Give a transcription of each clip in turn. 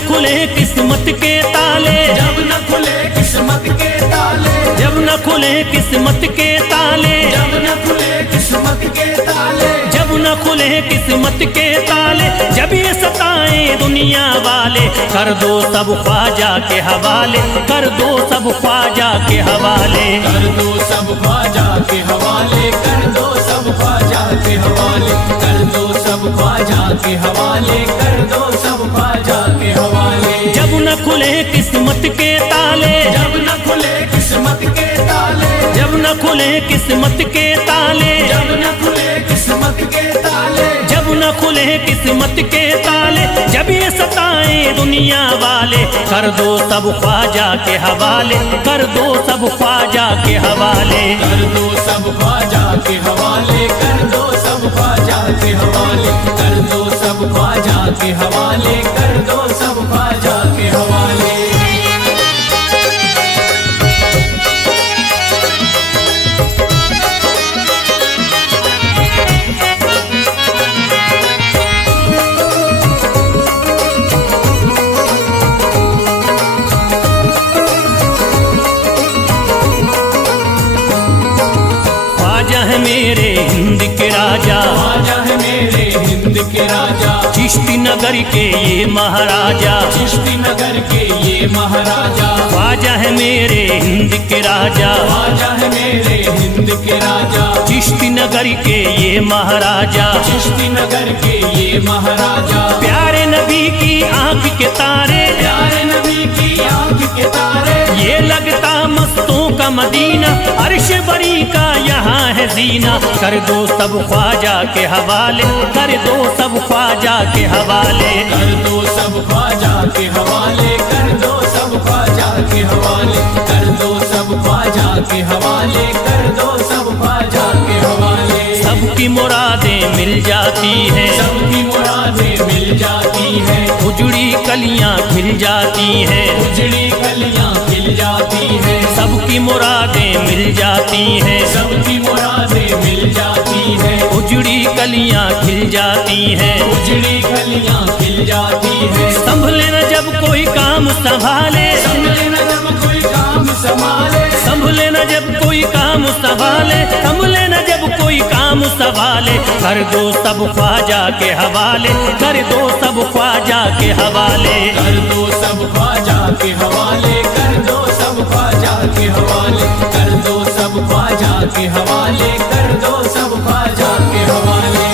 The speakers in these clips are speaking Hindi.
खुले किस्मत के ताले, जब न खुले किस्मत के ताले, जब न खुले किस्मत के ताले, जब न खुले किस्मत के ताले, जब न खुले किस्मत के ताले, जब ये सताएं दुनिया वाले, कर दो सब ख्वाजा के हवाले, कर दो सब ख्वाजा के हवाले, कर दो सब ख्वाजा के हवाले, कर दो सब ख्वाजा के हवाले, कर दो सब ख्वाजा के हवाले, कर दो सब ख्वाजा के हवाले। जब न खुले किस्मत के ताले, जब न खुले किस्मत के ताले, जब न खुले किस्मत के ताले, जब न खुले किस्मत के ताले, जब न खुले किस्मत के ताले, जब ये सताएं दुनिया वाले, कर दो सब ख्वाजा के हवाले, कर दो सब ख्वाजा के हवाले, कर दो सब ख्वाजा के हवाले, कर दो सब ख्वाजा के हवाले, कर दो सब ख्वाजा के हवाले, कर दो सब ख्वाजा के हवाले। है मेरे हिंद के राजा, ख्वाजा है मेरे हिंद के राजा, चिश्ती नगर के ये महाराजा, चिश्ती नगर के ये महाराजा, ख्वाजा है मेरे हिंद के राजा, ख्वाजा है मेरे हिंद के राजा, चिश्ती नगर के ये महाराजा, चिश्ती नगर के ये महाराजा, प्यारे नबी की आंख के तारे, प्यारे नबी की आंख के तारे, ये लगता मस्तों का मदीना, अर्श बरी का यहाँ है जीना, कर दो सब ख्वाजा के हवाले, कर दो सब ख्वाजा के हवाले, कर दो सब ख्वाजा के हवाले, कर दो सब ख्वाजा के हवाले, कर दो सब ख्वाजा के हवाले, कर दो सब ख्वाजा के हवाले। सबकी मुरादें मिल जाती हैं, सबकी मुरादें मिल जाती हैं, उजड़ी कलियां खिल जाती हैं, उजड़ी कलियां खिल जाती हैं, सबकी मुरादें मिल जाती हैं, सबकी मुरादें मिल जाती हैं, उजड़ी कलियां खिल जाती हैं, उजड़ी कलियां खिल जाती हैं। संभले न जब कोई काम संभाले, संभले न जब कोई काम संभाले, संभले न जब कोई काम संभाले, संभले न जब कोई काम संभाले, कर दो सब ख्वाजा के हवाले, कर दो सब ख्वाजा के हवाले, कर दो सब ख्वाजा के हवाले, कर दो सब ख्वाजा के हवाले, कर दो सब ख्वाजा के हवाले, कर दो सब ख्वाजा के हवाले।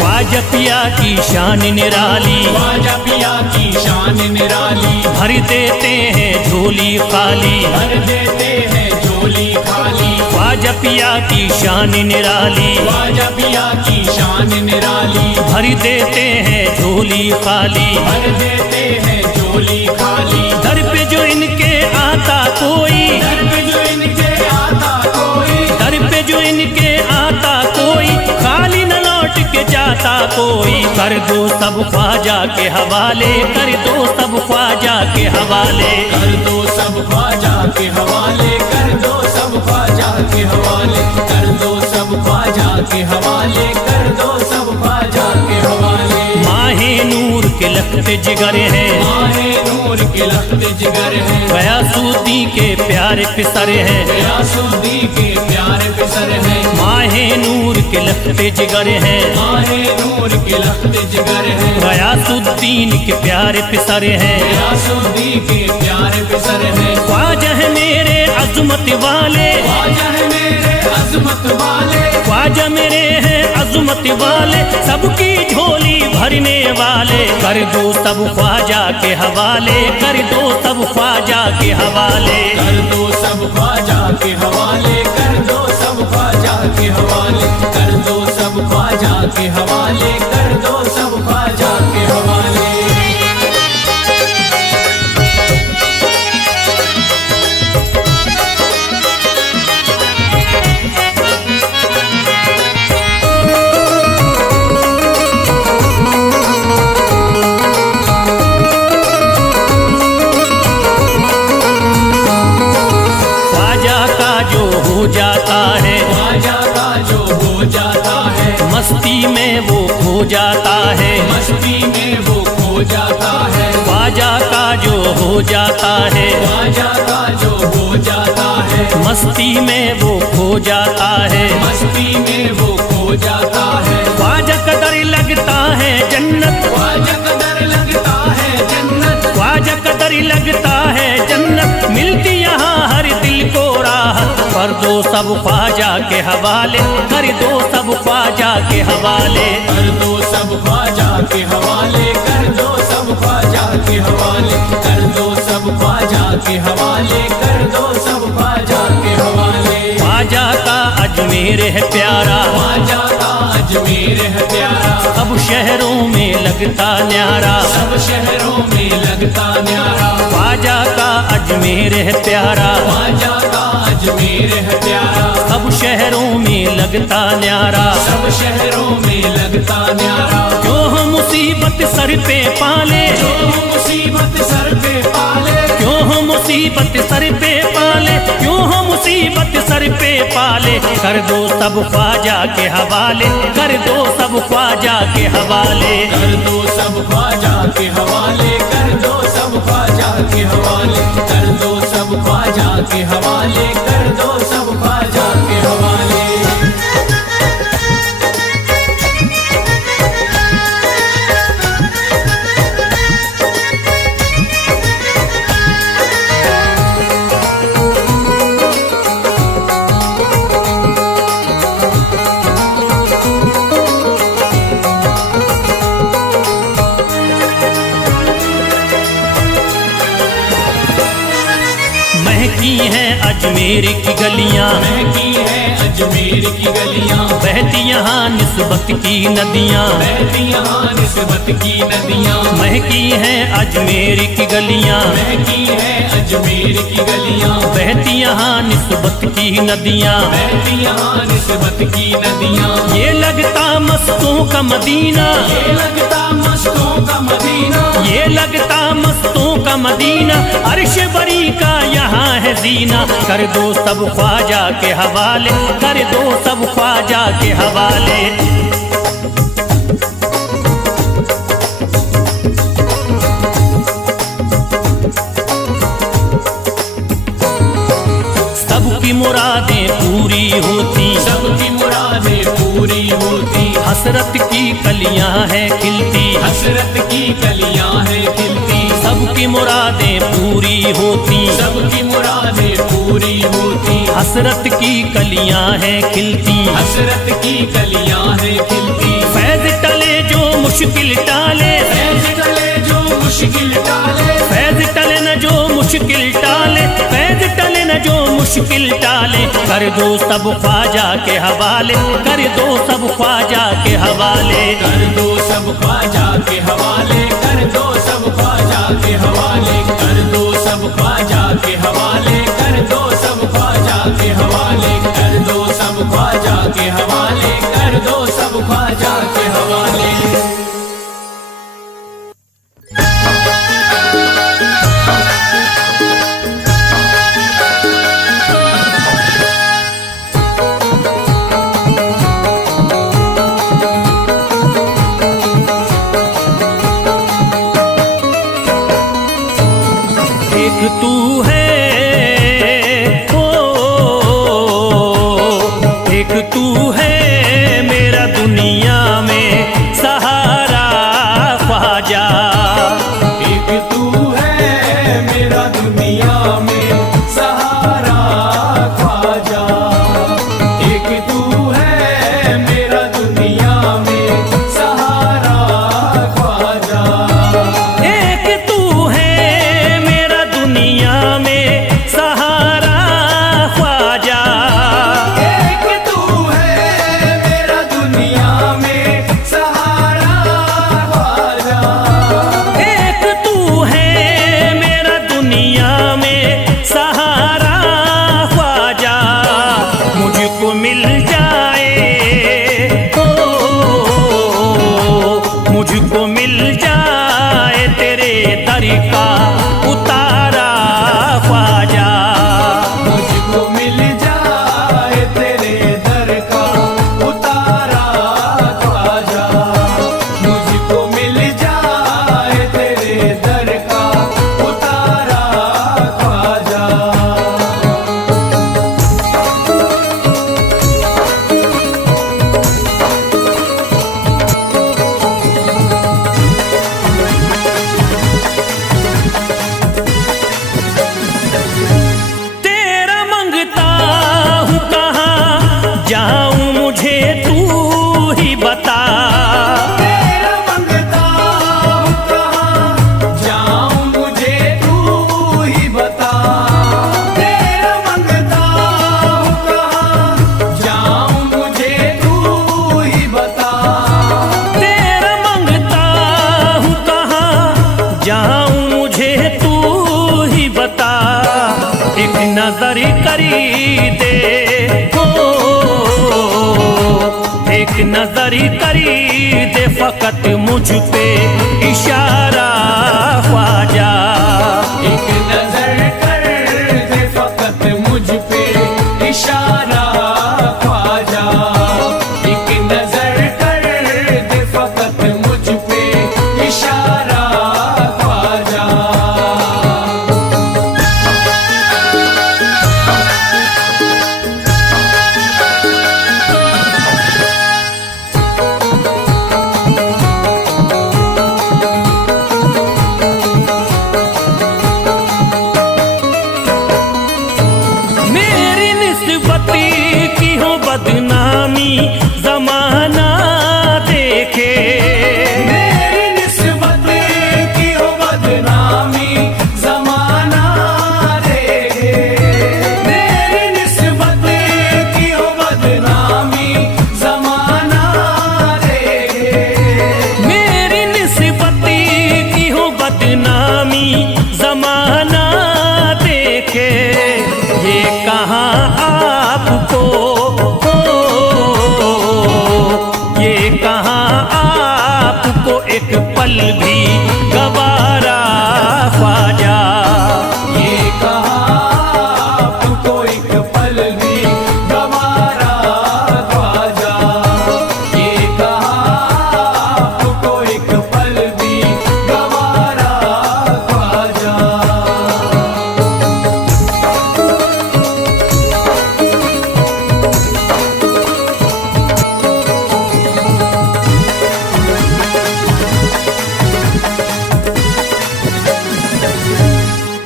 ख्वाजा पिया की शान निराली, ख्वाजा पिया की शान निराली, भर देते हैं झोली खाली, भर देते हैं झोली खाली, ख्वाजा पिया की शान निराली, ख्वाजा पिया की शान निराली, भर देते हैं झोली खाली, भर देते हैं झोली खाली, दर पे जो इनके आता कोई, दर पे जो इनके आता कोई, दर पे जो इनके आता कोई, खाली न लौट के जाता कोई, कर दो सब ख्वाजा के हवाले, कर दो सब ख्वाजा के हवाले, कर दो सब ख्वाजा के हवाले, कर दो सब ख्वाजा के हवाले, कर दो सब ख्वाजा के हवाले, कर दो सब ख्वाजा के हवाले। माहे नूर के लखते जिगर हैं, माहे नूर के लखते जिगर हैं, गयासुद्दी के प्यारे पिसर हैं, गयासुद्दी के प्यारे पिसर हैं, माहे नूर के लखते जिगर हैं, माहे नूर के लखते जिगर हैं, गयासुद्दीन के प्यारे पिसर हैं, गयासुद्दी के प्यारे पिसर हैं। ख्वाजा है मेरे अज़मत वाले, ख्वाजा है मेरे अज़मत वाले, ख्वाजा मेरे हैं अज़मत वाले, सबकी झोली भरने वाले, कर दो सब ख्वाजा के हवाले, कर दो सब ख्वाजा के हवाले, कर दो सब ख्वाजा के हवाले, कर दो सब ख्वाजा के हवाले, कर दो सब ख्वाजा के हवाले, कर दो सब ख्वाजा के हवाले। जाता है, मस्ती में वो खो जाता है, ख्वाजा का जो हो जाता है, ख्वाजा का जो हो जाता है, मस्ती में वो खो जाता है, मस्ती में वो खो जाता है, ख्वाजा कदर लगता है जन्नत, ख्वाजा कदर लगता है जन्नत, ख्वाजा कदर लगता है जन्नत, मिलती यहाँ हर दिल को राहत, कर दो सब ख्वाजा के हवाले, कर दो सब ख्वाजा के हवाले, कर दो सब ख्वाजा के हवाले, कर दो सब ख्वाजा के हवाले, कर दो सब ख्वाजा के हवाले, कर दो सब ख्वाजा के हवाले। ख्वाजा का अजमेर है प्यारा, ख्वाजा का अजमेर है प्यारा, सब शहरों में लगता न्यारा, सब शहरों में लगता न्यारा, ख्वाजा का अजमेर है प्यारा, ख्वाजा का अजमेर है प्यारा, सब शहरों में लगता न्यारा, सब शहरों में लगता न्यारा, क्यों हम मुसीबत सर पे पाले, जो मुसीबत सर पे पाले, क्यों हम मुसीबत सर पे पाले, क्यों हम मुसीबत सर पे पाले, कर दो सब ख्वाजा के हवाले, कर दो सब ख्वाजा के हवाले, कर दो सब ख्वाजा के हवाले, कर दो सब ख्वाजा के हवाले, कर दो सब ख्वाजा के हवाले, कर दो सब ख्वाजा के हवाले। महकी हैं अजमेर की गलियां, महकी है अजमेर की गलियां, बहती यहाँ निस्बत की नदियां, बहती यहाँ निस्बत की नदियां, महकी हैं अजमेर की गलियां, महकी है अजमेर की गलियां, बहती यहाँ निस्बत की नदियां, बहती यहाँ निस्बत की नदियां, ये लगता मस्तों का मदीना, ये लगता मस्तों का मदीना, ये लगता मस्तों का मदीना, अर्श बरी का यहाँ है जीना, कर दो सब ख्वाजा के हवाले, कर दो सब ख्वाजा के हवाले। सबकी मुरादें पूरी होती, सबकी मुरादें पूरी होती, हसरत की कलियां हैं खिलती, हसरत की कलियां हैं खिलती, सबकी मुरादें पूरी होती, सबकी मुरादें पूरी होती, हसरत की कलियां हैं खिलती, हसरत की कलियां हैं खिलती, फैज टले जो मुश्किल टाले, फैज टले जो मुश्किल टाले, फैज टले न जो मुश्किल टाले, फैज टले न जो मुश्किल टाले, कर दो सब ख्वाजा के हवाले, कर दो सब ख्वाजा के हवाले, कर दो सब ख्वाजा के हवाले, कर दो सब ख्वाजा के हवाले, कर दो सब ख्वाजा के हवाले, कर दो सब ख्वाजा के हवाले, कर दो सब ख्वाजा के हवाले, कर दो सब ख्वाजा के हवाले। एक तू है ओ, एक तू है मेरा दुनिया में सहारा ख्वाजा, एक तू है मेरा दुनिया में सहारा ख्वाजा, एक तू है मेरा दुनिया में सहारा ख्वाजा, एक तू है मेरा दुनिया में सहारा ख्वाजा, एक तू है मेरा दुनिया में सहारा ख्वाजा, एक तू है मेरा दुनिया में सहारा ख्वाजा, मुझको मिल जाए ओ, मुझको मिल जाए तेरे दर का उतारा ख्वाजा, मुझको मिल जाए तेरे दर का उतारा ख्वाजा, जाऊं मुझे तू ही बता, एक नजर करी दे हो, एक नजर करी दे फकत मुझ पे इशारा ख्वाजा। एक नजर कर दे फकत मुझ पे इशारा ख्वाजा, एक नजर कर दे फकत मुझ पे इशारा ख्वाजा। मेरी निस्बती की हो बदनामी जमाना देखे, मेरी निस्बत की हो बदनामी जमाना देखे, मेरी निस्बत की हो बदनामी जमाना देखे, मेरी निस्बती की हो बदनामी जमाना देखे। ये कहाँ आपको हो, ये कहाँ आपको एक पल भी गवारा ख्वाजा। ये कहाँ आपको एक पल भी गवारा ख्वाजा, ये कहाँ आपको एक पल भी गवारा ख्वाजा।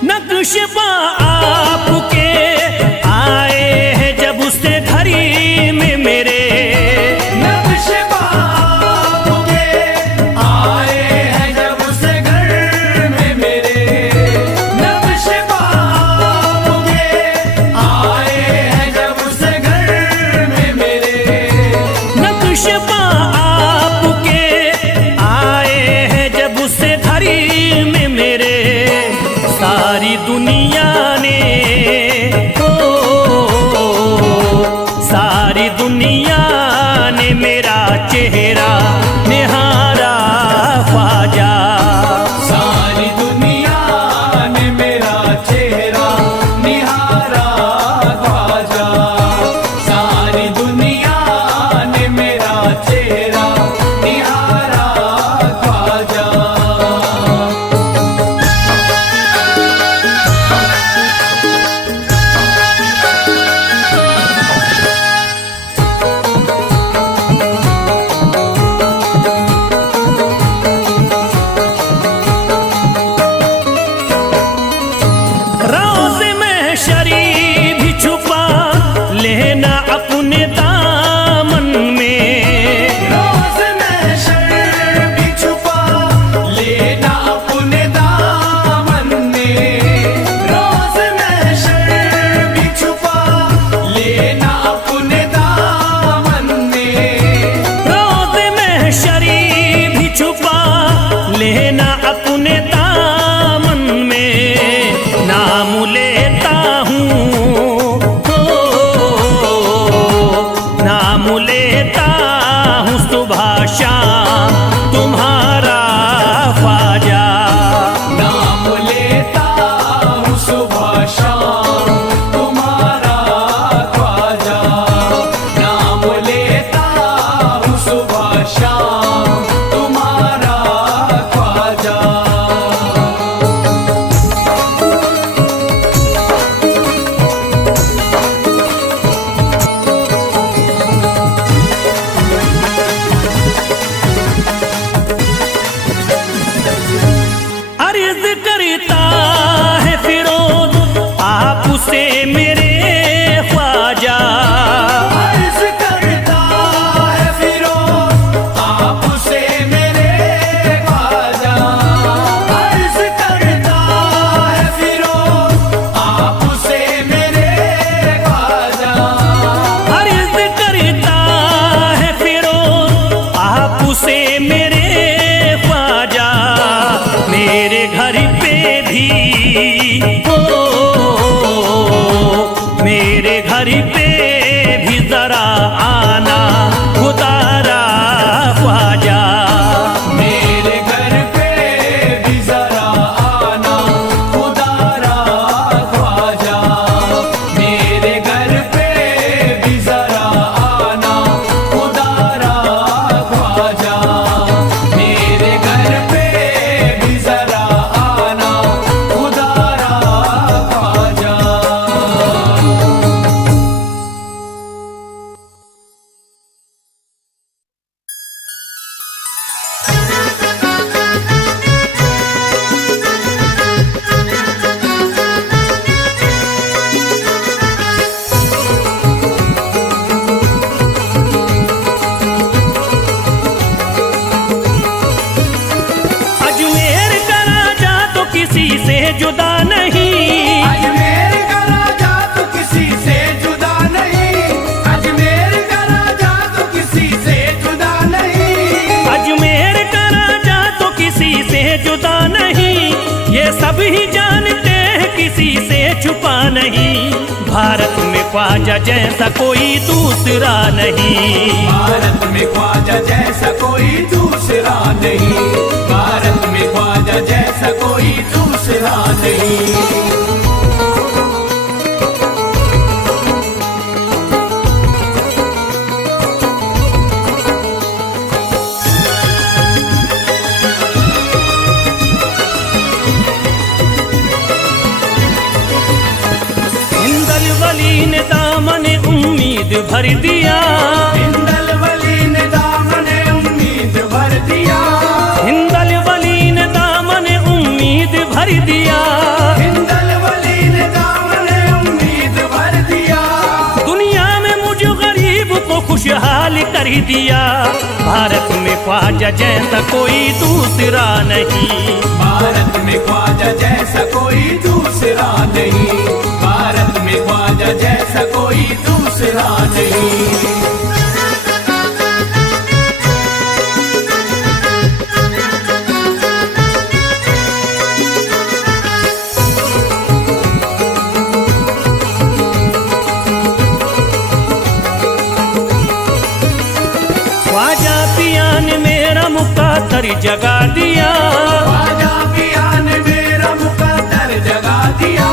नक्शबा आपके आए हैं जब उससे घड़ी में मेरे, नक्शबा आपके आए हैं जब उस घर में मेरे, नक्शबा आपके आए हैं जब उस घर में मेरे, नक्शबा आपके आए हैं जब उससे घड़ी में मेरे। सारी दुनिया ने हो, सारी दुनिया ने मेरा चेहरा निहारा ख्वाजा। सारी दुनिया ने मेरा चेहरा निहारा ख्वाजा, सारी दुनिया ने मेरा चेहरा निहारा ख्वाजा। रोज़ महशरी भी छुपा लेना अपने दामन में, रोज़ महशर भी छुपा लेना अपने दामन में, रोज़ महशर भी छुपा लेना अपने दामन में, रोज़ महशरी भी छुपा लेना अपने दामन में। नाम लेता हूँ हो, नाम लेता हूँ सुबह शाम तुम्हारा ख्वाजा। नाम लेता हूँ सुबह शाम तुम्हारा ख्वाजा, नाम लेता हूँ सुबह शाम तुम्हारा ख्वाजा। अर्ज करता है फिरोज आपसे मेरे ख्वाजा, अर्ज करता है फिरोज आपसे मेरे ख्वाजा, अर्ज करता है फिरोज आपसे मेरे ख्वाजा, अर्ज करता है फिरोज आपसे मेरे ख्वाजा। मेरे घर पे भी हो, मेरे घर पे भी जरा आना खुदारा ख्वाजा। मेरे घर पे भी जरा आना खुदारा ख्वाजा। मेरे घर पे भी जरा आना खुदारा ख्वाजा। मेरे घर पे भी जरा आना खुदारा ख्वाजा। अजमेर का राजा तो किसी से जुदा नहीं, अजमेर का राजा तो किसी से जुदा नहीं। अजमेर का राजा तो किसी से जुदा नहीं। अजमेर का राजा तो किसी से जुदा नहीं, ये सब ही जानते हैं किसी से छुपा नहीं। भारत में ख्वाजा जैसा कोई दूसरा नहीं, भारत में ख्वाजा जैसा कोई दूसरा नहीं। भारत में ख्वाजा जैसा कोई दूसरा नहीं। हिंदल वली ने दामन उम्मीद भर दिया, हिंदल वली ने दामन उम्मीद भर दिया। हिंदल वली ने दामन उम्मीद भर दिया। हिंदल वली ने दामन उम्मीद भर दिया। दुनिया में मुझ गरीब को खुशहाल कर दिया। भारत में ख्वाजा जैसा कोई दूसरा नहीं, भारत में ख्वाजा जैसा कोई दूसरा नहीं। भारत में ख्वाजा जैसा कोई दूसरा नहीं। ख्वाजा पिया ने मेरा मुक़द्दर जगा दिया। ख्वाजा पिया ने मेरा मुक़द्दर जगा दिया।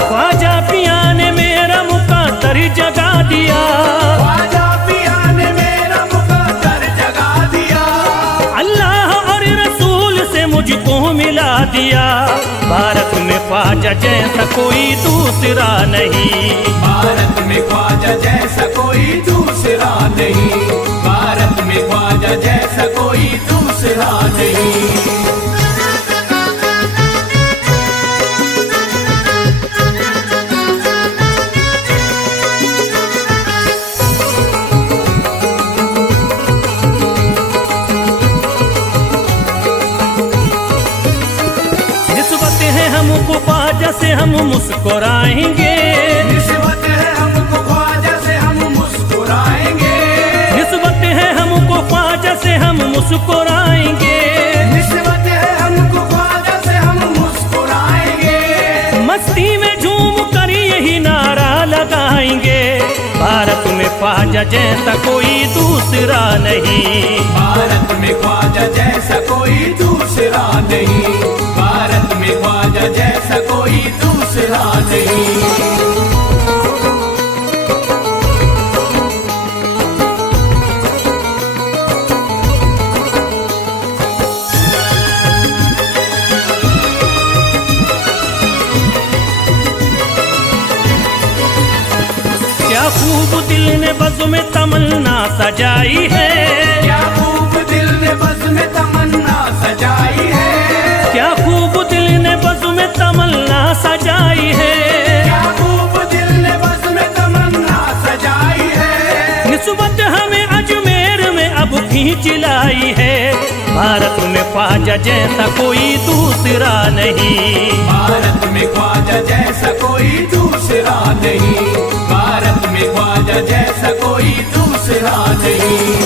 ख्वाजा पिया ने मेरा मुक़द्दर जगा दिया। ख्वाजा पिया ने मेरा मुक़द्दर जगा दिया। अल्लाह और रसूल से मुझको मिला दिया। भारत में ख्वाजा जैसा कोई दूसरा नहीं, भारत में ख्वाजा जैसा कोई दूसरा नहीं। भारत में ख्वाजा जैसा कोई दूसरा नहीं। निस्बत है हमको ख्वाजा से हम मुस्कुराएंगे। निस्बत है हमको ख्वाजा से हम मुस्कुराएंगे। निस्बत है हमको ख्वाजा से हम मुस्कुराएंगे। निस्बत है हमको ख्वाजा से हम मुस्कुराएंगे। मस्ती में झूम कर यही नारा लगाएंगे। भारत में ख्वाजा जैसा कोई दूसरा नहीं, भारत में ख्वाजा जैसा कोई दूसरा नहीं। भारत में ख्वाजा जैसा कोई दूसरा नहीं। क्या खूब दिल ने बज़्म में तमन्ना सजाई है। क्या खूब दिल ने बज़्म में तमन्ना सजाई है। क्या खूब दिल ने बज़्म में तमन्ना सजाई है। क्या खूब दिल ने बज़्म में तमन्ना सजाई है। निस्बत हमें अजमेर में अब खींच लाई है। भारत में ख्वाजा जैसा कोई दूसरा नहीं, भारत में ख्वाजा जैसा कोई दूसरा नहीं। भारत में ख्वाजा जैसा कोई दूसरा नहीं।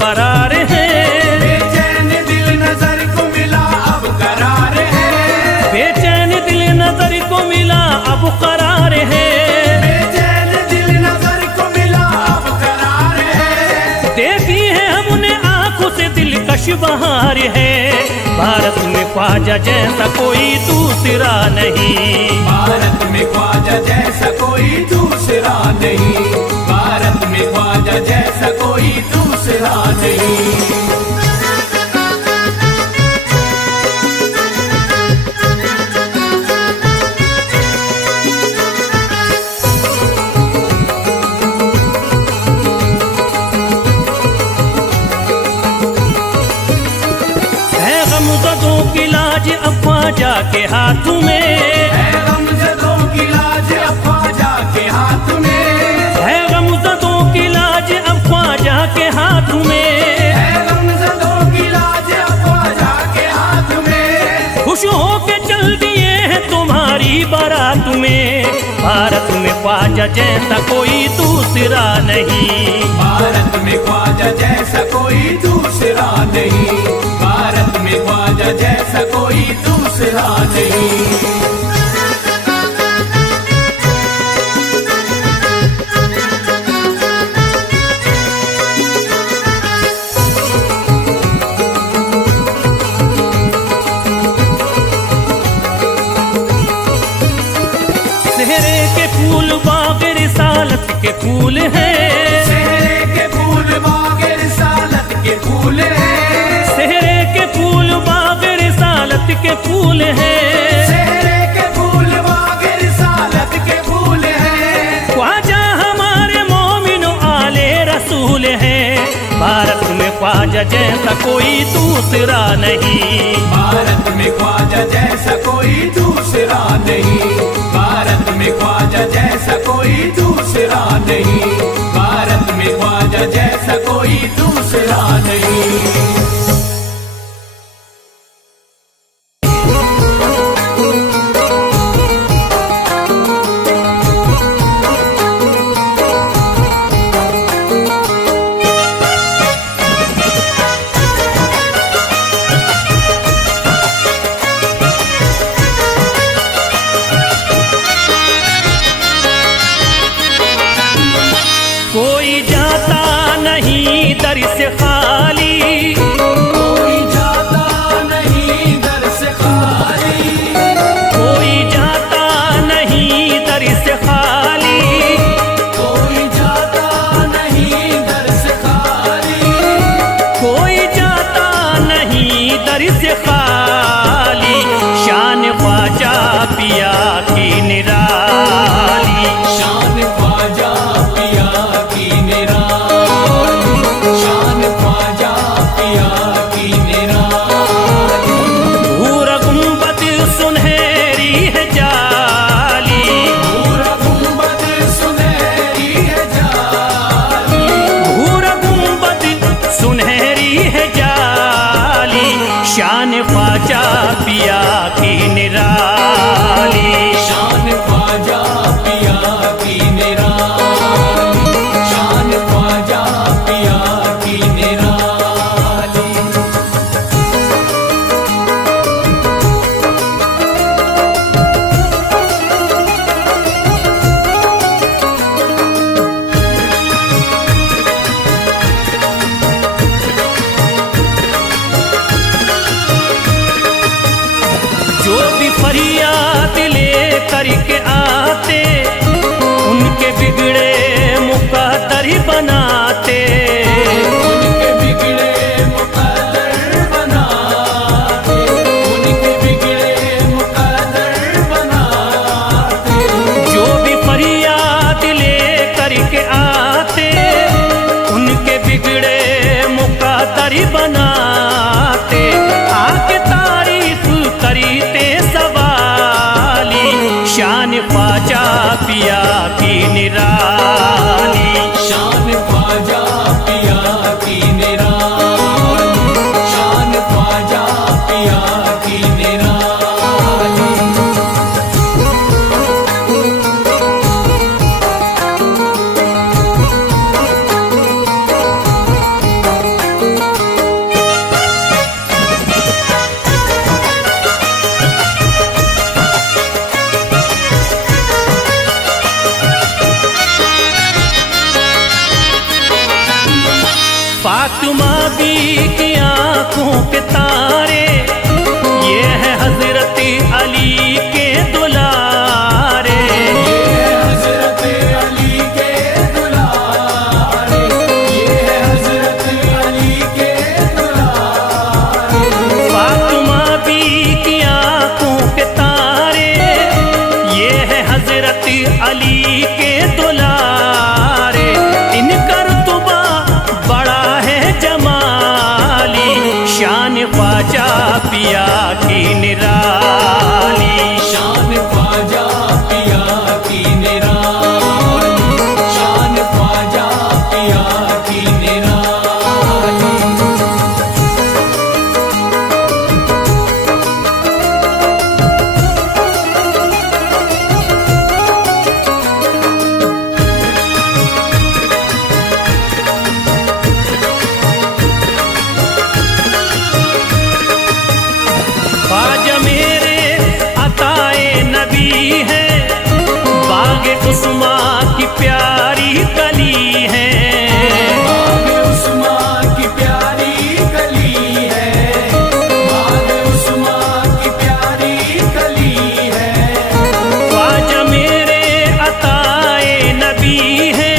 करार है। बेचैन दिल नजर को मिला अब करार है। बेचैन दिल नजर को मिला अब करार है। बेचैन दिल नजर को मिला अब करार है। देखी है हमने आंखों से दिलकश बहार है। भारत में ख्वाजा जैसा कोई दूसरा नहीं। भारत में ख्वाजा जैसा कोई दूसरा नहीं। भारत में ख्वाजा जैसा कोई दूसरा नहीं। की लाज अब ख्वाजा के हाथ में है। गमज़दों की लाज अब ख्वाजा के हाथ में है। गमज़दों की लाज अब ख्वाजा के हाथ में है। गमज़दों की लाज अब ख्वाजा के हाथ में। खुश होके चल दिए हैं तुम्हारी बारात में। भारत में ख्वाजा जैसा कोई दूसरा नहीं। भारत में ख्वाजा जैसा कोई दूसरा नहीं। भारत में ख्वाजा जैसा कोई दूसरा नहीं। सेहरे के फूल बाग रिसालत के फूल हैं। सेहरे के फूल बाग रिसालत के फूल हैं। सेहरे के फूल बाग रिसालत के फूल हैं। सेहरे के फूल बाग रिसालत के फूल हैं। ख्वाजा हमारे मोमिनो आले रसूल हैं। भारत में ख्वाजा जैसा कोई दूसरा नहीं। भारत में ख्वाजा जैसा कोई दूसरा नहीं। भारत में ख्वाजा जैसा कोई दूसरा नहीं। भारत में ख्वाजा जैसा कोई दूसरा नहीं। कोई जाता नहीं दर से खाली। कोई जाता नहीं दर से खाली। कोई जाता नहीं दर से खाली। कोई जाता नहीं दर से खाली। कोई जाता नहीं दर से खाली। शान ख्वाजा पिया की निराली। शान ख्वाजा पिया की निराली। शान ख्वाजा पिया की निराली। भूरा गुंबद सुनहरी है जाली। भूरा गुंबद सुनहरी है जाली। भूरा गुंबद सुनहरी है जाली। शान ख्वाजा पिया की निराली। शान ख्वाजा पिया की निराली। शान ख्वाजा पिया की निराली। जो भी फरियाद ले करके आते उनके बिगड़े मुकद्दर बनाते। उनके बिगड़े मुकद्दर बनाते। उनके बिगड़े मुकद्दर बनाते। जो भी फरियाद ले करके आते उनके बिगड़े मुकद्दर बनाते। आके तारीफ करते सवाली। शान ख्वाजा पिया की निराली। शान ख्वाजा पिया की निराली। शान ख्वाजा पिया की निराली। शान ख्वाजा पिया की निराली। शान ख्वाजा पिया की निराली, शान ख्वाजा पिया की निराली। ख्वाजा मेरे अताए नबी है, बाग उस्मा की प्यारी कली है। बाग उस्मा की प्यारी कली है, बाग उस्मा की प्यारी कली है। ख्वाजा मेरे अताए नबी है,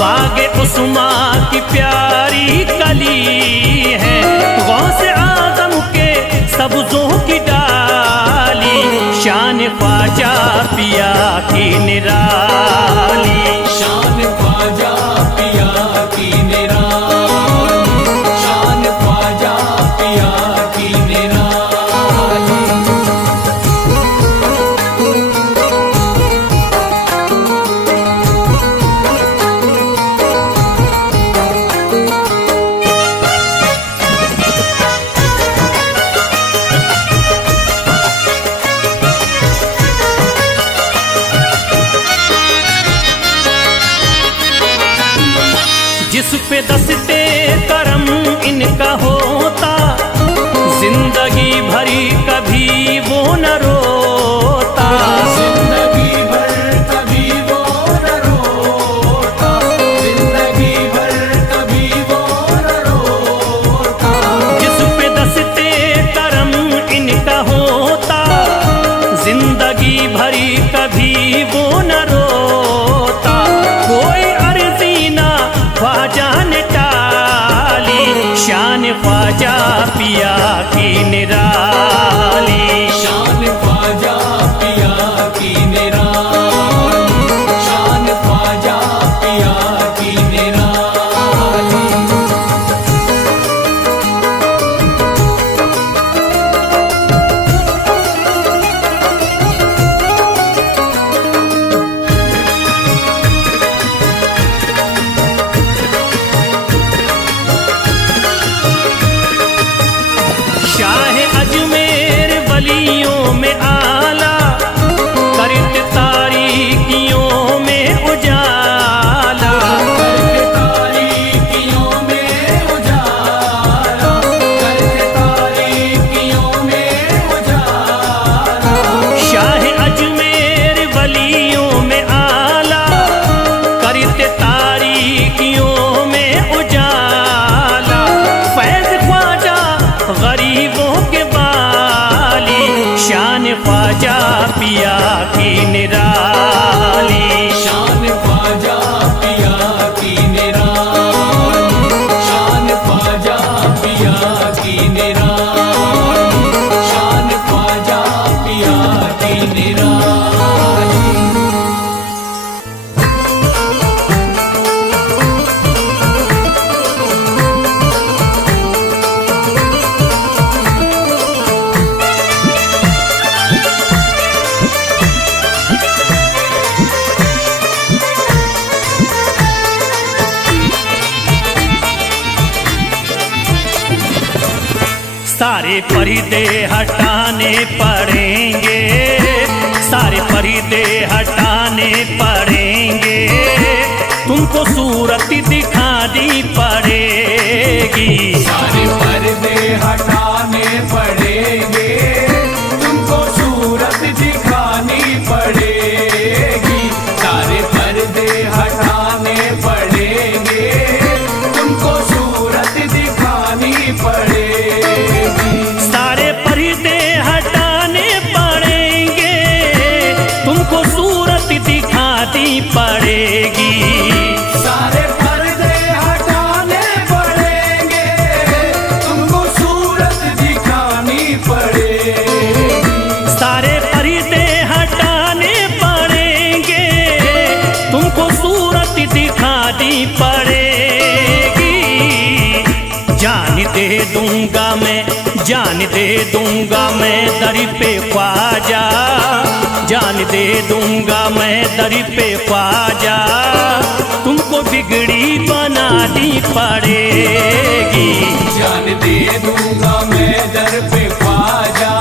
बाग उस्मा की प्यारी कली है। गौसे आज़म के सब्ज़ों की डाली, शान ख्वाजा पिया की निराली। शान ख्वाजा पिया की निराली, शान ख्वाजा पिया की निराली। जिस पे दस्ते करम इनका होता, जिंदगी भरी कभी वो न रोता। जिंदगी भर कभी वो न रोता, जिंदगी भर कभी वो न रोता। जिस पे दस्ते करम इनका होता, जिंदगी भरी कभी वो न रोता। कोई अर्जी ना ख्वाजा ने टाली, शान ख्वाजा पिया की निराली। शान ख्वाजा पिया की निराली, शान ख्वाजा पिया की निराली। शाह अजमेर वलियों में आला, करत तारीकियों में उजाला। करके तारीकियों में उजाला, करके तारीकियों में उजाला। शाह अजमेर वलियों में आला, करत तारीकियों में उजाला। फैज़ ख्वाजा गरीबों के बाली, शान ख्वाजा पिया की निराली। शान ख्वाजा पिया की निराली, शान ख्वाजा पिया की निराली, शान ख्वाजा पिया की निराली। सारे पर्दे हटाने पड़ेंगे, सारे पर्दे हटाने पड़ेंगे। तुमको सूरत दिखानी पड़ेगी। सारे पर्दे हटाने पड़ेंगे, तुमको सूरत दिखानी पड़ेगी। सारे पर्दे हटाने पड़ेंगे, तुमको सूरत दिखानी पड़ेगी। सारे पर्दे हटाने पड़ेंगे, तुमको सूरत दिखानी पड़ेगी। सारे पर्दे हटाने पड़ेंगे, तुमको सूरत दिखानी पड़ेगी। सारे पर्दे हटाने पड़ेंगे, तुमको सूरत दिखानी पड़ेगी। जान दे दूंगा मैं, जान दे दूंगा मैं दर पे ख्वाजा, जान दे दूंगा मैं दर पे ख्वाजा, तुमको बिगड़ी बनानी पड़ेगी। जान दे दूंगा मैं दर पे ख्वाजा,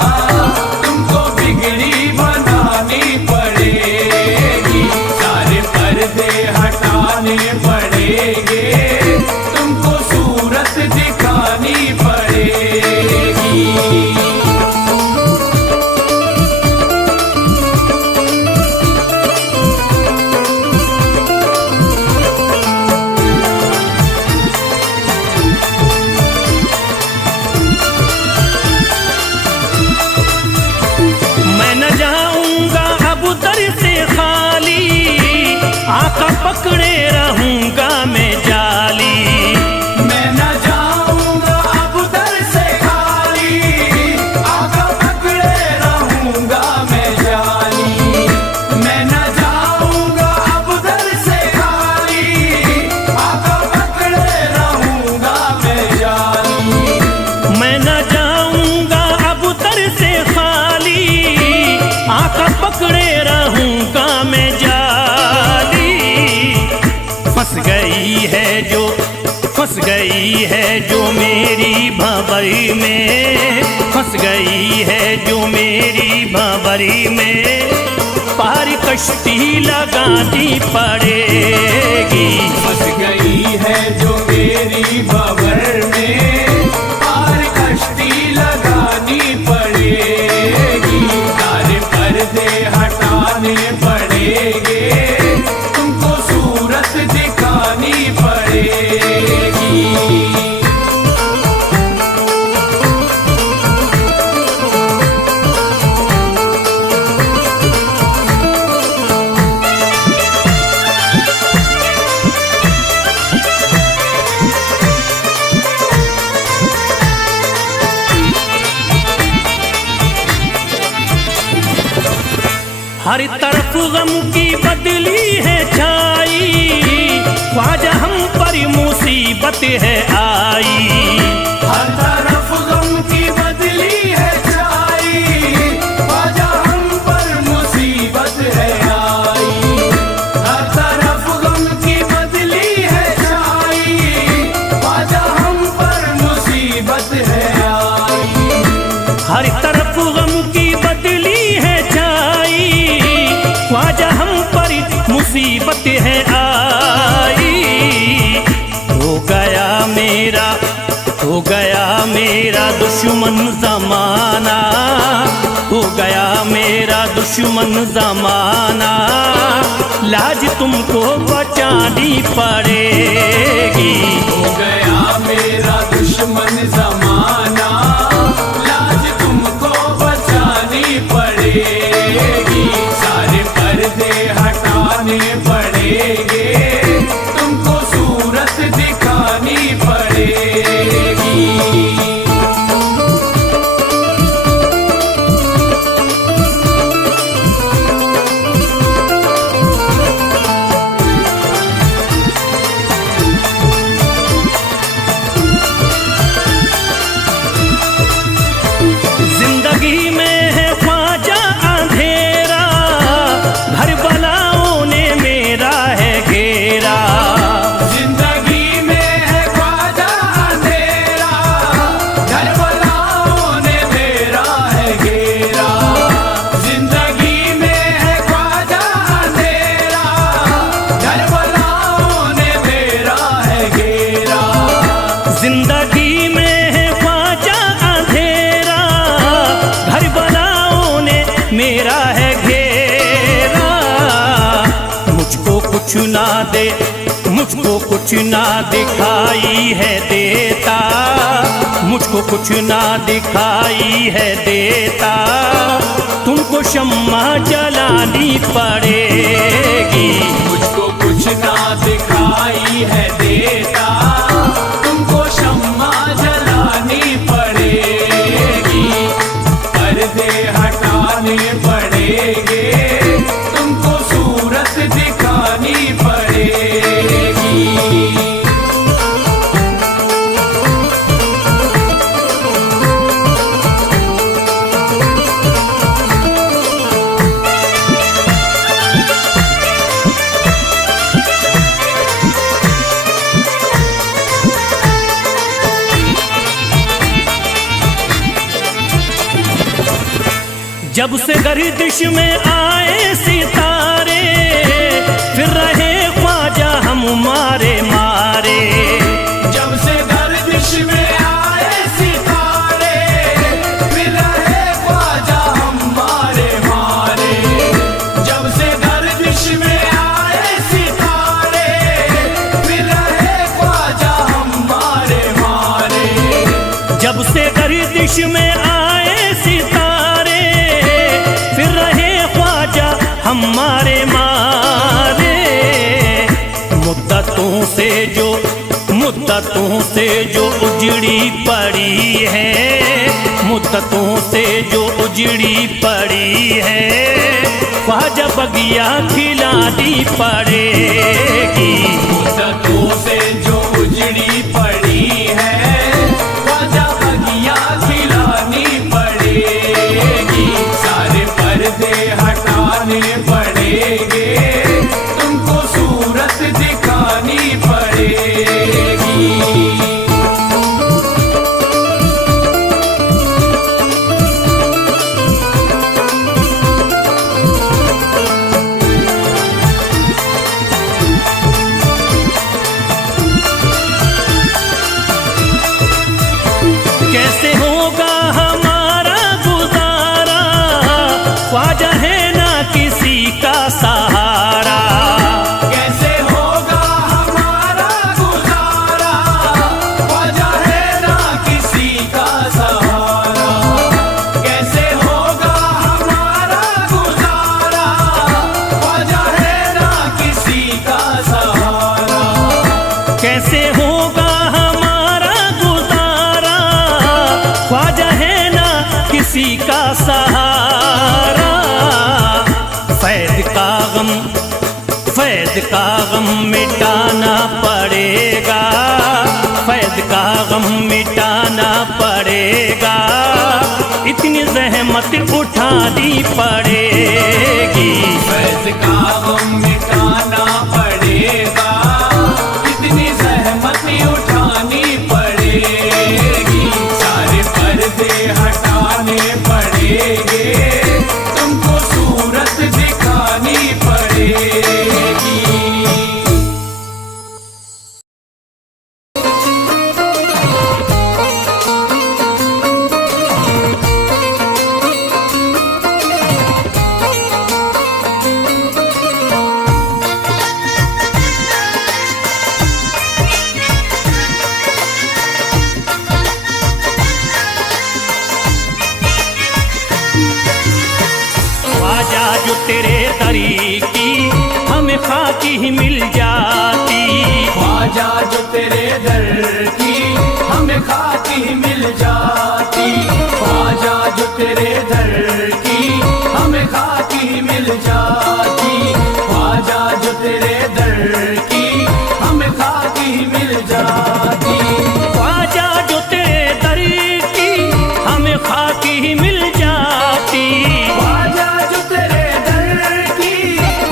तुमको बिगड़ी बनानी पड़ेगी। सारे पर्दे हटाने पड़ेंगे, तुमको सूरत दिखानी पड़ेगी। आका पकड़े रहूंगा मैं जाली, मैं न जाऊंगा अब दर से खाली, आका पकड़े रहूंगा मैं जाली। मैं न जाऊंगा अब दर से खाली, आका पकड़े रहूंगा मैं जाली। मैं न जाऊंगा अब दर से खाली, आका पकड़े रहूंगा मैं जाली। फंस गई है जो मेरी भंवरी में, फंस गई है जो मेरी भंवरी में, पार कश्ती लगानी पड़ेगी। फंस गई है जो मेरी भंवर में, पार कश्ती लगानी पड़ेगी। सारे पर्दे हटाने पड़ेंगे, तुमको सूरत दिखानी पड़ेगी। हर तरफ गम की बदली है छाई, ख्वाजा हम पर मुसीबत है आई। हर तरफ गम की बदली है छाई, ख्वाजा हम पर मुसीबत है आई। हर तरफ गम की बदली है छाई, ख्वाजा हम पर मुसीबत है आई। हर तरफ गम की बदली है छाई, ख्वाजा हम पर मुसीबत है आई। हो गया मेरा दुश्मन जमाना, हो गया मेरा दुश्मन जमाना, लाज तुमको बचानी पड़ेगी। हो गया मेरा दुश्मन जमाना, लाज तुमको बचानी पड़ेगी। सारे पर्दे हटाने पड़ेंगे, तुमको सूरत दिखानी पड़ेगी। जिंदगी में है ख्वाजा अंधेरा, घर बलाओं ने मेरा है घेरा। जिंदगी में है ख्वाजा अंधेरा, घर बलाओं ने मेरा है घेरा। जिंदगी में है ख्वाजा अंधेरा, घर बलाओं ने मेरा है घेरा। जिंदगी में है ख्वाजा अंधेरा, घर बलाओं ने मेरा है घेरा। मुझको कुछ ना दे, मुझको कुछ ना दिखाई है देता, मुझको कुछ ना दिखाई है देता, तुमको शम्मा जलानी पड़ेगी। मुझको कुछ ना दिखाई है देता, तुमको शम्मा जलानी पड़ेगी। पर्दे हटाने पड़ेंगे, तुमको सूरत दिखानी पड़ेगी। जब से गर्दिश में आए सितारे, फिर रहे ख्वाजा हम मारे मारे। जब से गर्दिश में आए सितारे, फिर रहे ख्वाजा हम मारे मारे। जब से गर्दिश में आए सितारे, फिर रहे ख्वाजा हम मारे मारे। जब से गर्दिश में आए सितारे, फिर रहे ख्वाजा हमारे मारे। मुद्दतों से जो उजड़ी पड़ी है, मुद्दतों से जो उजड़ी पड़ी है, ख्वाजा बगिया खिलानी पड़ेगी। मुद्दतों से जो उजड़ी पड़ी है, ख्वाजा बगिया खिलानी पड़ेगी। सारे पर्दे हटाने पड़ेंगे, तुमको सूरत दिखानी पड़ेगी। कैसे होगा हमारा गुजारा, ख्वाजा है ना किसी का सहारा। कैसे होगा हमारा गुजारा, ख्वाजा है ना किसी का सहारा। कैसे होगा हमारा गुजारा, ख्वाजा है ना किसी का सहारा। कैसे होगा हमारा गुजारा, ख्वाजा है ना किसी का सहारा। फैज़ का गम मिटाना पड़ेगा, फैज़ का गम मिटाना पड़ेगा। इतनी ज़हमत उठानी पड़ेगी। फैज़ का गम मिटाना पड़ेगा, इतनी ज़हमत उठानी पड़ेगी। सारे पर्दे हटाने पड़ेंगे, तुमको सूरत दिखानी पड़ेगी। ख्वाजा जो तेरे दरी की हमें खाकी ही मिल जाती। ख्वाजा जो तेरे दर की हमें खाकी मिल जाती। ख्वाजा जो तेरे दर की हमें खाकी मिल जाती। ख्वाजा जो तेरे दर की हमें खाकी मिल जाती। ख्वाजा जो तेरे दरी की हमें खाकी ही मिल जाती। ख्वाजा जो तेरे दर की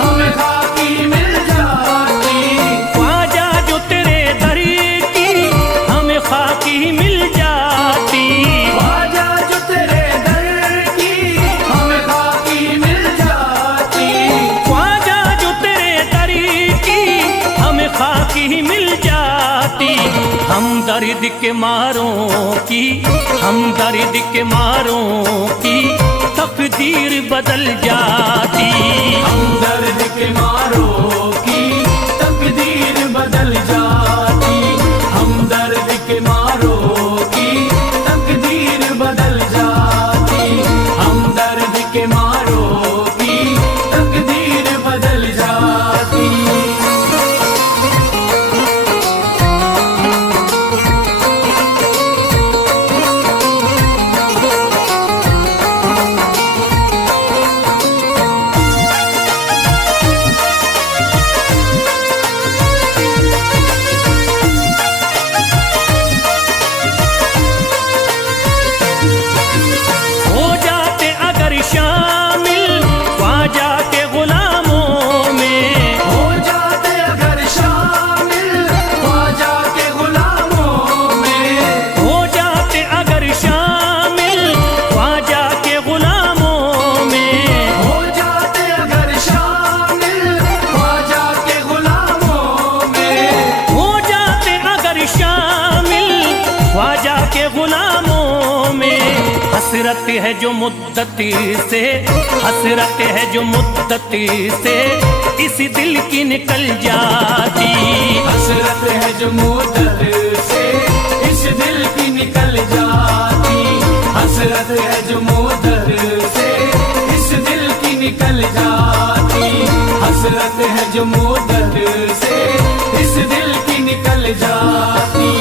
हमें खाकी मिल जाती। ख्वाजा जो तेरे दरी की हमें खाकी ही मिल जाती। ख्वाजा जो तेरे दर की हमें खाकी मिल जाती। ख्वाजा जो तेरे दरी की हमें खाकी ही मिल जाती। हम दर्द के मारों की, हम दर्द के मारों की तकदीर बदल जाती। हम दर्द के मारों की तकदीर बदल जाती। हम दर्द के मारों की तकदीर बदल जाती। हम दर्द के मारों की तकदीर बदल जाती। हसरत है जो मुद्दती से, हसरत है जो मुद्दती से इस दिल की निकल जाती। हसरत है जो मुद्दत से इस दिल की निकल जाती। हसरत है जो मुद्दत से इस दिल की निकल जाती। हसरत है जो मुद्दत से इस दिल की निकल जाती।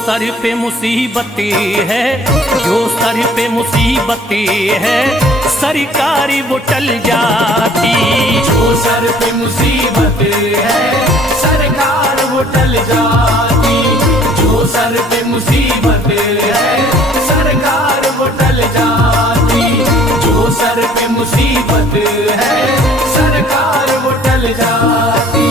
सर पे मुसीबती है, जो सर पे मुसीबती है सरकारी वो टल जाती। जो सर पे मुसीबत है सरकार वो टल जाती। जो सर पे मुसीबत है सरकार वो टल जाती। जो सर पे मुसीबत है सरकार वो टल जाती।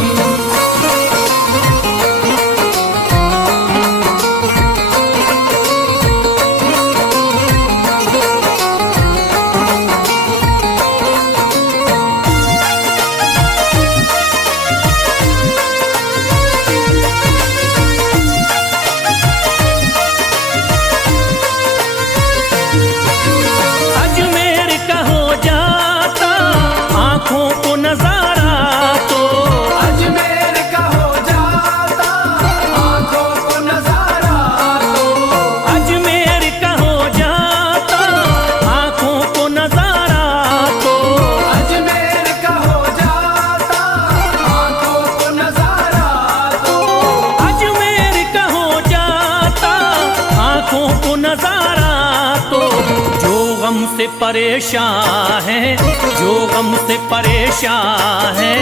से परेशान है, जो गम से परेशान है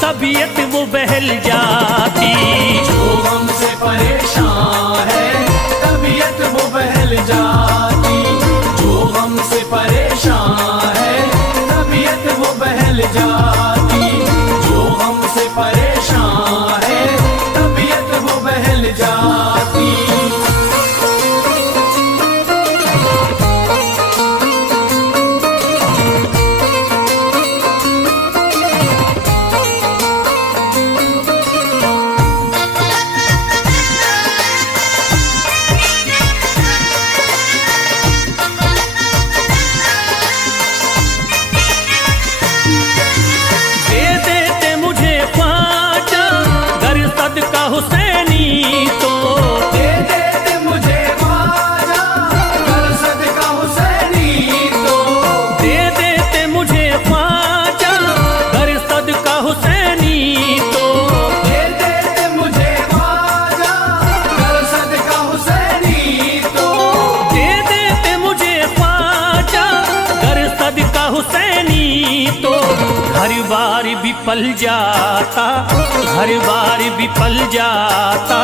तबीयत वो बहल जाती। जो गम से परेशान है तबीयत वो बहल जाती। जो गम से परेशान है तबीयत वो बहल जाती। जो गम से परेशान है तबीयत वो बहल जाती। हुसैनी तो दे देते मुझे ख्वाजा कर सदका हुसैनी तो। दे देते मुझे ख्वाजा कर सदका हुसैनी तो। दे देते मुझे ख्वाजा कर सदका हुसैनी तो। दे देते मुझे ख्वाजा कर सदका हुसैनी तो। हर बार भी पल जाता, हर बार भी पल जाता,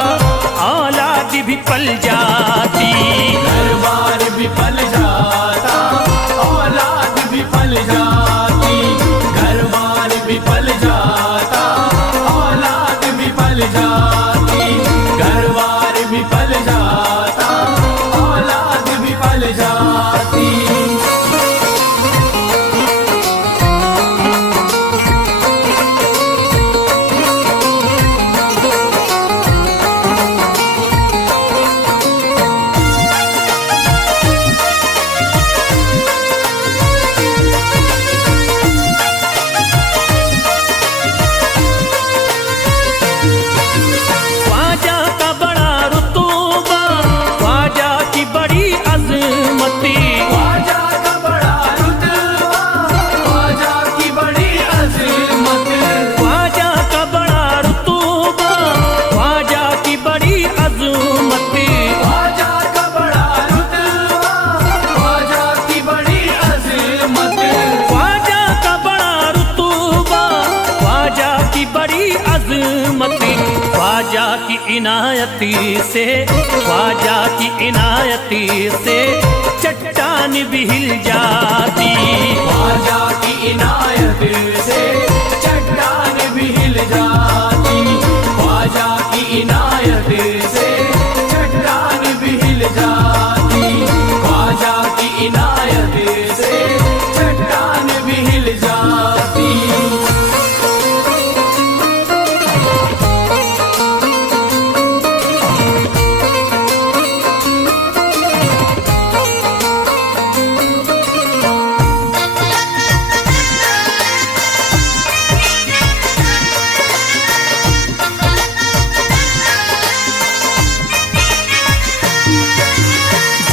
औलाद भी पल जाती। हर बार भी पल जाता औलाद भी पल जाती। हर बार भी पल जाता औलाद भी पल जाती। हर बार भी पल जाता औलाद भी पल जाती। हिम्मत ख्वाजा की इनायती से, ख्वाजा की इनायती से चट्टान भी हिल जाती। ख्वाजा की इनायत से चट्टान भी हिल जाती, ख्वाजा की इनायत से चट्टान भी हिल जाती, ख्वाजा की इनायत से चट्टान भी हिल जाती।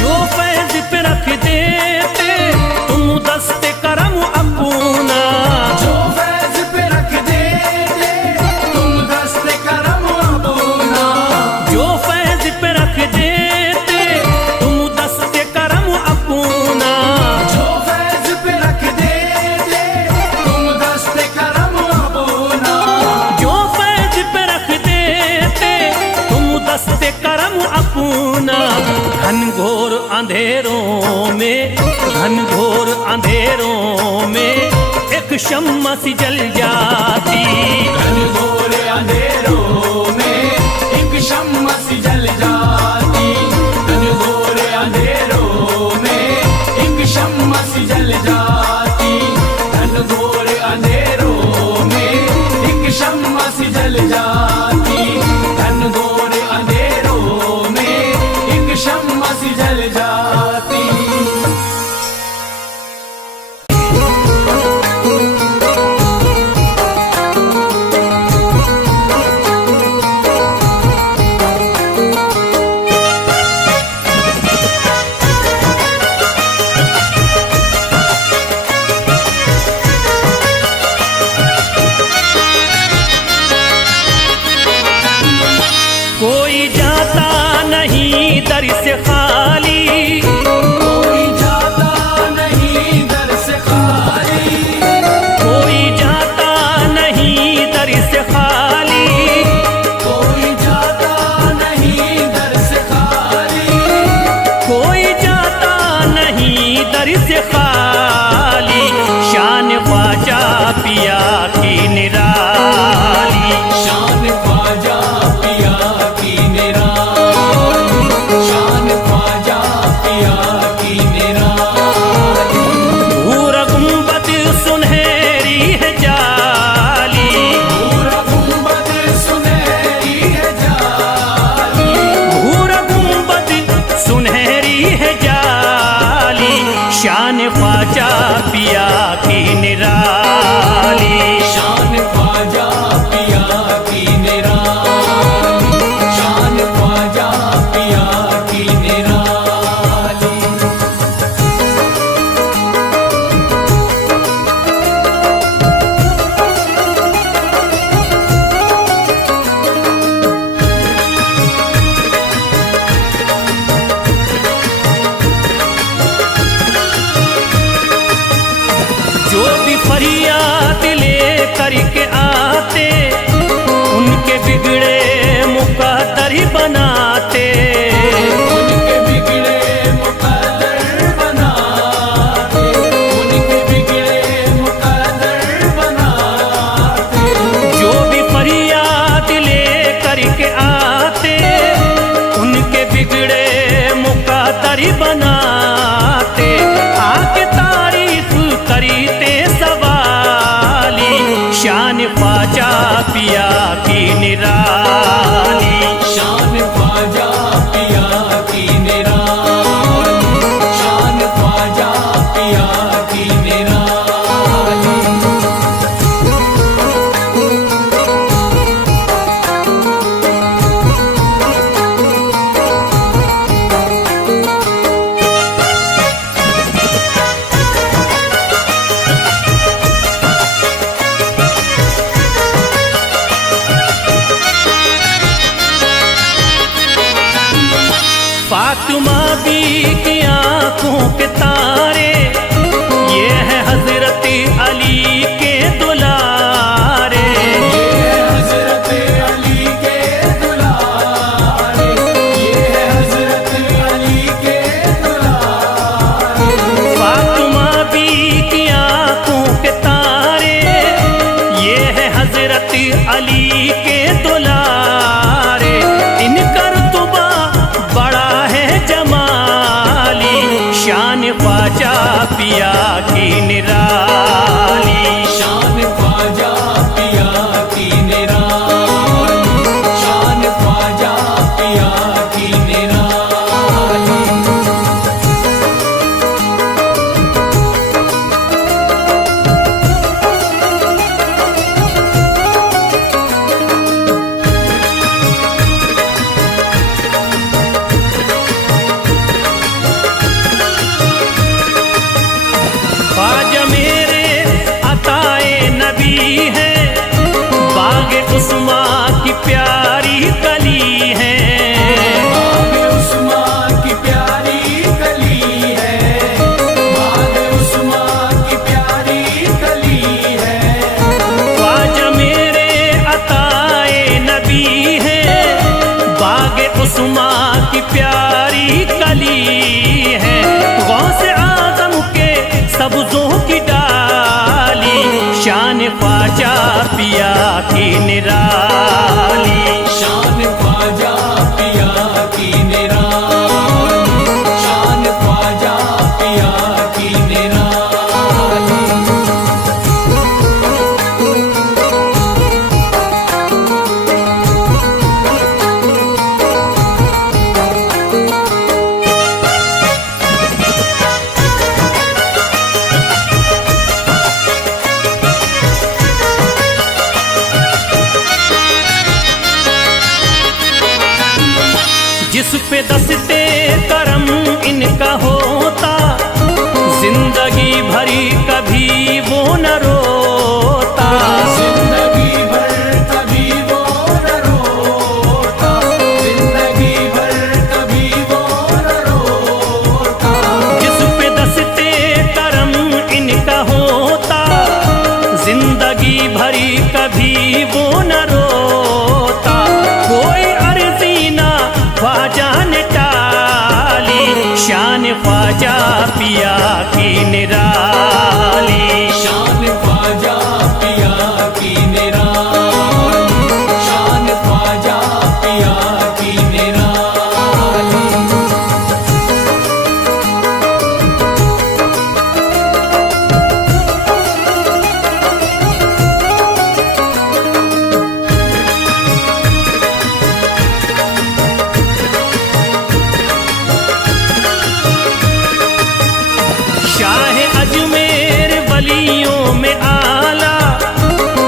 जो फैज पे रख देते तुम दस्ते करम अपना, जो फैज पे रख देते तुम दस्ते करम अपना, जो फैज पे रख देते तुम दस्ते करम अपना, जो फैज पे रख देते तुम दस्ते करम अपना, जो फैज पे रख देते तुम दस्ते करम अपना। घनघोर अंधेरों में, घनघोर अंधेरों में एक शम्मा सी जल जाती। घनघोर अंधेरों में एक शम्मा सी जल जाती, घनघोर अंधेरों में एक शम्मा सी जल जाती, घनघोर अंधेरों में एक शम्मा सी जल जाती, घनघोर अंधेरों में एक शम्मा सी जल जाती। कोई जाता नहीं दर से खाली, कोई जाता नहीं दर से खाली, कोई जाता नहीं दर से खाली, कोई जाता नहीं दर से खाली, कोई जाता नहीं दर से खाली। शान ख्वाजा पिया की निराली, शान ख्वाजा पिया की निराली, शान ख्वाजा पिया की निराली। भूरा गुंबद सुनहरी है जाली, पूरा गुंबद सुनहरी है जाली, भूरा गुंबद सुनहरी है जाली। शान ख्वाजा पिया की निराली, शान ख्वाजा पिया की निराली, शान ख्वाजा पिया की निराली। जो भी फरियाद ले करके आते उनके बिगड़े मुकद्दर बनाते। उनके बिगड़े मुकद्दर बनाते, उनके बिगड़े मुकद्दर बनाते। जो भी फरियाद ले करके आते उनके बिगड़े मुकद्दर बनाते। आके तारीफ करते सवाली, शान ख्वाजा पिया की निराली, शान ख्वाजा पिया की निराली, शान ख्वाजा पिया की निराली। फातिमा बी की आंखों के तारे, ये है हजरत अली के दुलारे। ये हजरत अली हजरत अली के दुलारे, इनका रुतबा बड़ा है जमाली, शान ख्वाजा पिया की निराली। शान ख्वाजा पिया की निराली, शान ख्वाजा पिया की निराली। ख्वाजा मेरे अताए नबी है, बाग उस्मा की प्यारी कली है। बाग उस्मा की प्यारी कली है, बाग उस्मा की प्यारी कली है। ख्वाजा मेरे अताए नबी है, बाग उस्मा की प्यारी कली है। गौस आजम के सब्जों की डाली, शान ख्वाजा पिया की निराली। शान ख्वाजा पिया की निराली, शान ख्वाजा पिया की निराली। जिस पे दस्ते करम इनका होता, जिंदगी भरी कभी वो न रोता। जिंदगी भर कभी वो न रोता, जिंदगी भर कभी वो न रोता। जिस पे दस्ते करम इनका होता, जिंदगी भरी कभी वो न रोता। कोई अर्जी ना ख्वाजा ने टाली, शान ख्वाजा पिया की निराली। शान ख्वाजा पिया की निराली, शान ख्वाजा पिया की निराली। शाह अजमेर वलियों में आला,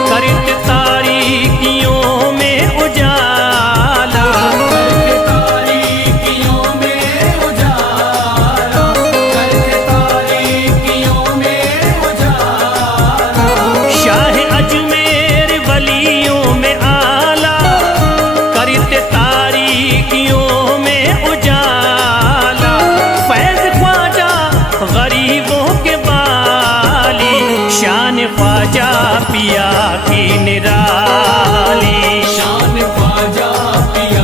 करत तारीकियों में उजाला। करके तारीकियों में उजाला, करके तारीकियों में उजाला। शाह अजमेर वलियों में आला, करत तारीकियों में उजाला। फैज ख्वाजा गरीबों के बाली, शान ख्वाजा पिया की निराली। शान ख्वाजा पिया